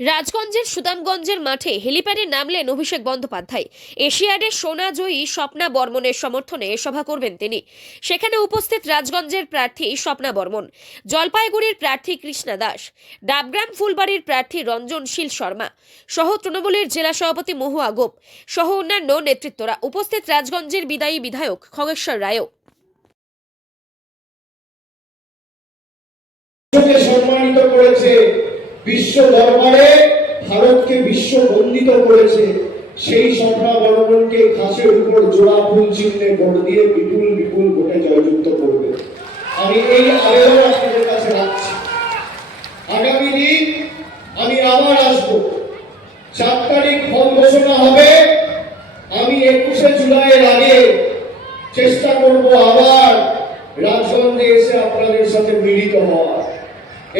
রাজগঞ্জের সুদামগঞ্জের মাঠে হেলিপ্যাডে নামলেন অভিষেক বন্দ্যোপাধ্যায়। এশিয়াডের সোনা জয়ী স্বপ্না বর্মনের সমর্থনে সভা করবেন তিনি। সেখানে উপস্থিত রাজগঞ্জের প্রার্থী স্বপ্না বর্মন, জলপাইগুড়ির প্রার্থী কৃষ্ণা দাস, ডাবগ্রাম ফুলবাড়ির প্রার্থী রঞ্জনশীল শর্মা সহ তৃণমূলের জেলা সভাপতি মহুয়া গোপ সহ অন্যান্য নেতৃত্বরা উপস্থিত। রাজগঞ্জের বিদায়ী বিধায়ক খগেশ্বর রায়ও সম্মানিত করেছে, বিশ্ব দরবারে ভারতকে বিশ্ব বন্দিত করেছে। সেই স্বপ্না বর্মনকে ঘাসের উপর জোড়া ফুল চিহ্নে ভোট দিয়ে বিপুল বিপুল ভোটে জয়যুক্ত করবে। আমি এই আবেদন আপনাদের কাছে রাখছি। আগামী দিন আমি আবার আসবো। 4 তারিখ ফল ঘোষণা হবে। আমি 21শে জুলাইয়ের আগে চেষ্টা করব আবার রাজগঞ্জে এসে আপনাদের সাথে মিলিত হওয়ার,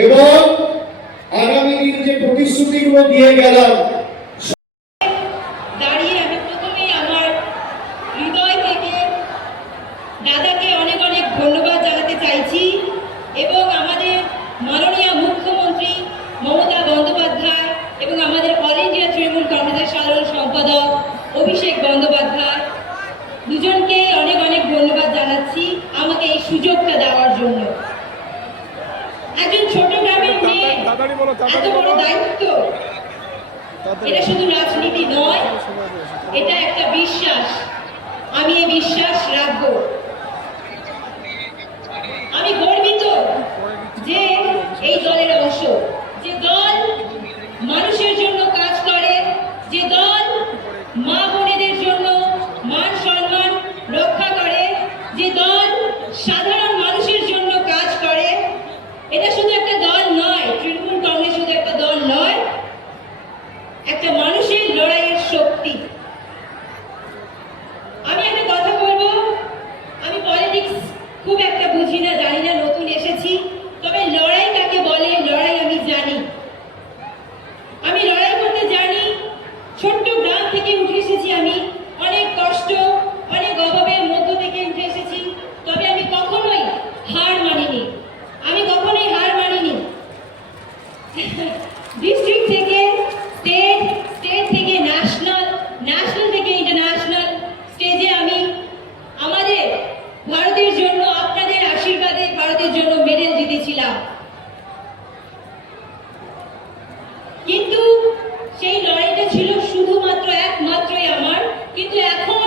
এবং আগামী দিন যে প্রতিশ্রুতিগুলো দিয়ে গেলাম দাঁড়িয়ে আমি প্রথমেই আমার হৃদয় থেকে দাদাকে অনেক অনেক ধন্যবাদ জানাতে চাইছি, এবং আমাদের মাননীয় মুখ্যমন্ত্রী মমতা বন্দ্যোপাধ্যায় এবং আমাদের অল ইন্ডিয়া তৃণমূল কংগ্রেসের সাধারণ সম্পাদক অভিষেক বন্দ্যোপাধ্যায় দুজনকে অনেক অনেক ধন্যবাদ জানাচ্ছি আমাকে এই সুযোগটা দেওয়ার জন্য। একজন ছোট গ্রামের মেয়ে এত বড় দায়িত্ব, এটা শুধু রাজনীতি নয়, এটা একটা বিশ্বাস। আমি এই বিশ্বাস রাখবো। আমি গর্বিত যে এই দলের অংশ, যে দল মানুষের জন্য কাজ করে, যে দল মা বোনেদের জন্য মান সম্মান রক্ষা করে, যে দল সাধারণ মানুষের জন্য কাজ করে। এটা শুধু একটা দল নয়, তৃণমূল কংগ্রেস শুধু একটা দল নয়, একটা মানুষের লড়াইয়ের শক্তি। আমি একটা কথা বলবো, আমি পলিটিক্স খুব একটা বুঝি না, জানি না, নতুন এসেছি, তবে লড়াই কাকে বলে লড়াই আমি জানি। আমি লড়াই করতে জানি। ছোট্ট গ্রাম থেকে উঠে এসেছি আমি, অনেক কষ্ট অনেক অভাবের মধ্য থেকে উঠে এসেছি, তবে আমি কখনোই হার মানিনি। আমি কখনোই হার মানিনি। ডিস্ট্রিক্ট থেকে স্টেট, স্টেট থেকে ন্যাশনাল, ন্যাশনাল থেকে ইন্টারন্যাশনাল স্টেজে আমি আমাদের ভারতের জন্য, আপনাদের আশীর্বাদে ভারতের জন্য মেডেল জিতেছিলাম। কিন্তু সেই লড়াইটা ছিল শুধুমাত্র একমাত্রই আমার। কিন্তু এখন